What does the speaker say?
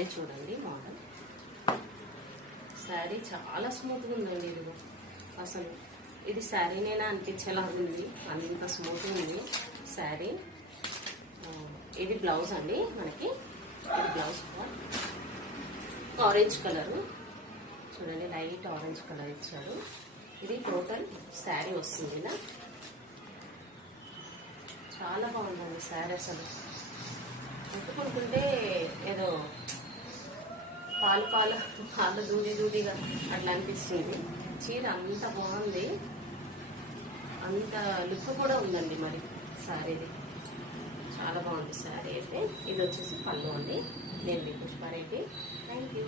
శారీ చూడండి మోడల్. శారీ చాలా స్మూత్గా ఉందండి. ఇదిగో అసలు ఇది శారీనేనా అనిపించేలా ఉంది, అంత స్మూత్గా ఉంది శారీ. ఇది బ్లౌజ్ అండి మనకి. ఇది బ్లౌజ్ ఆరెంజ్ కలరు చూడండి, లైట్ ఆరెంజ్ కలర్ ఇచ్చాడు. ఇది టోటల్ శారీ వస్తుంది ఇలా. చాలా బాగుందండి శారీ. అసలు ముట్టుకుంటుంటే ఏదో పాలు దూదిగా అట్లా అనిపిస్తుంది. చీర అంత బాగుంది, అంత లుక్ కూడా ఉందండి మరి శారీది. చాలా బాగుంది శారీ అయితే. ఇది వచ్చేసి పళ్ళు అండి. నేను పుష్పారెడ్డి. Thank you.